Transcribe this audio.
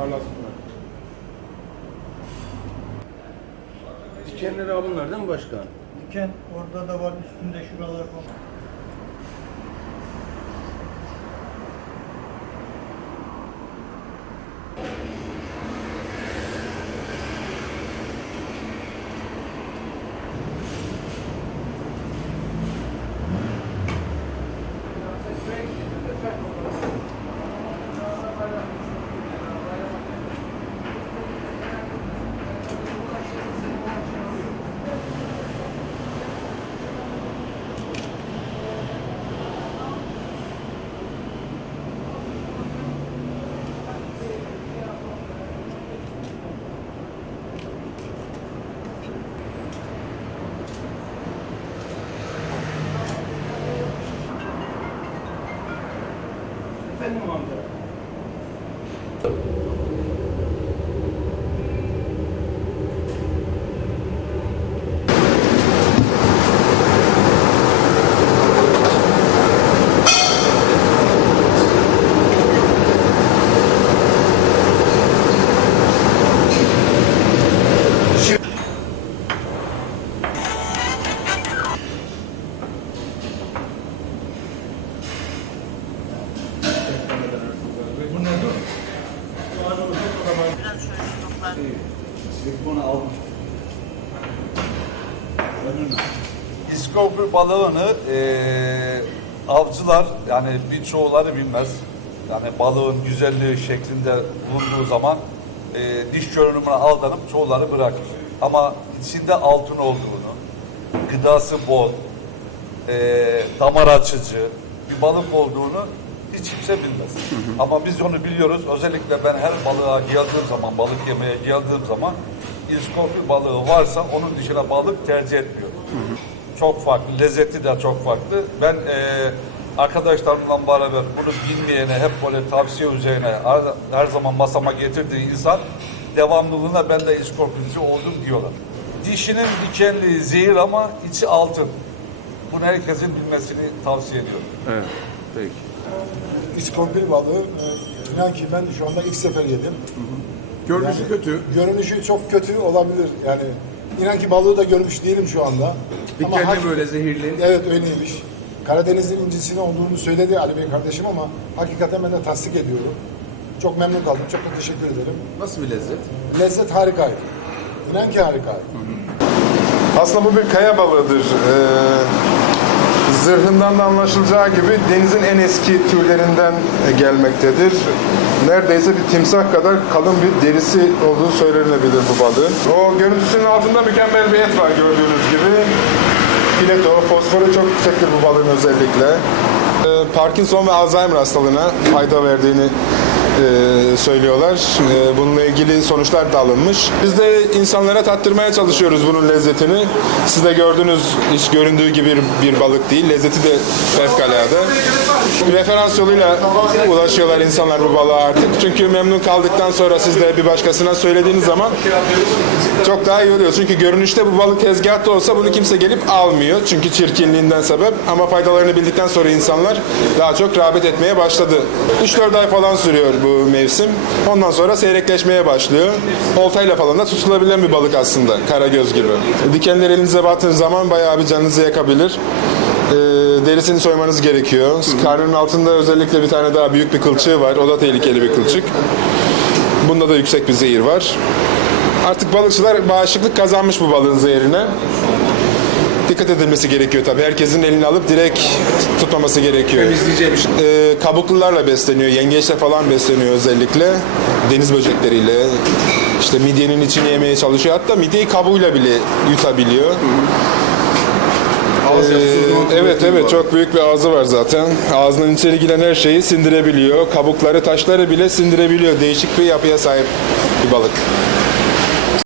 parlasınlar. Dikenleri ha bunlardan başka. Diken orada da var üstünde şuralar falan. como İskopi balığını eee, avcılar yani birçoğuları bilmez. Yani balığın güzelliği şeklinde bulunduğu zaman eee, diş görünümüne aldanıp çoğuları bırakır. Ama içinde altın olduğunu, gıdası bol, eee, damar açıcı bir balık olduğunu hiç kimse bilmez. Ama biz onu biliyoruz. Özellikle ben her balığa geldiğim zaman, balık yemeye geldiğim zaman iskopi balığı varsa onun dışına balık tercih etmiyorum. Çok farklı, lezzeti de çok farklı. Ben eee arkadaşlarımla beraber bunu bilmeyene hep böyle tavsiye üzerine her, her zaman masama getirdiği insan devamlılığına ben de iskorpilci oldum diyorlar. Dişinin dikenli zehir ama içi altın. Bunu herkesin bilmesini tavsiye ediyorum. Evet. Peki. İskorpil balığı e, inan ki ben şu anda ilk sefer yedim. Görünüşü Yani kötü. Görünüşü çok kötü olabilir. Yani inan ki balığı da görmüş değilim şu anda. Ama Dikenli hak- böyle zehirli. Evet öyleymiş. Karadeniz'in incisini olduğunu söyledi Ali Bey kardeşim ama hakikaten ben de tasdik ediyorum. Çok memnun kaldım. Çok da teşekkür ederim. Nasıl bir lezzet? Lezzet harikaydı. İnan ki harikaydı. Aslında bu bir kaya balığıdır. Ee, zırhından da anlaşılacağı gibi denizin en eski türlerinden gelmektedir. Neredeyse bir timsah kadar kalın bir derisi olduğu söylenebilir bu balığın. O görüntüsünün altında mükemmel bir et var gördüğünüz gibi. Fileto, fosforu çok yüksektir bu balığın özellikle. Ee, Parkinson ve Alzheimer hastalığına fayda verdiğini e, söylüyorlar. E, bununla ilgili sonuçlar da alınmış. Biz de insanlara tattırmaya çalışıyoruz bunun lezzetini. Siz de gördüğünüz hiç göründüğü gibi bir, bir balık değil. Lezzeti de fevkalade. Referans yoluyla ulaşıyorlar insanlar bu balığa artık. Çünkü memnun kaldıktan sonra siz de bir başkasına söylediğiniz zaman çok daha iyi oluyor. Çünkü görünüşte bu balık tezgahta olsa bunu kimse gelip almıyor. Çünkü çirkinliğinden sebep. Ama faydalarını bildikten sonra insanlar daha çok rağbet etmeye başladı. 3-4 ay falan sürüyor bu mevsim. Ondan sonra seyrekleşmeye başlıyor. Oltayla falan da tutulabilen bir balık aslında. Karagöz gibi. Dikenler elinize battığınız zaman bayağı bir canınızı yakabilir. Ee, derisini soymanız gerekiyor. Karnının altında özellikle bir tane daha büyük bir kılçığı var. O da tehlikeli bir kılçık. Bunda da yüksek bir zehir var. Artık balıkçılar bağışıklık kazanmış bu balığın zehrine. Dikkat edilmesi gerekiyor tabii. Herkesin elini alıp direkt tutmaması gerekiyor. Temizleyeceğim işte. Ee, kabuklularla besleniyor. Yengeçle falan besleniyor özellikle. Deniz böcekleriyle. İşte midyenin içini yemeye çalışıyor. Hatta midyeyi kabuğuyla bile yutabiliyor. Ağız Ee, yapısı evet evet çok büyük bir ağzı var zaten. Ağzının içeri giren her şeyi sindirebiliyor. Kabukları, taşları bile sindirebiliyor. Değişik bir yapıya sahip bir balık.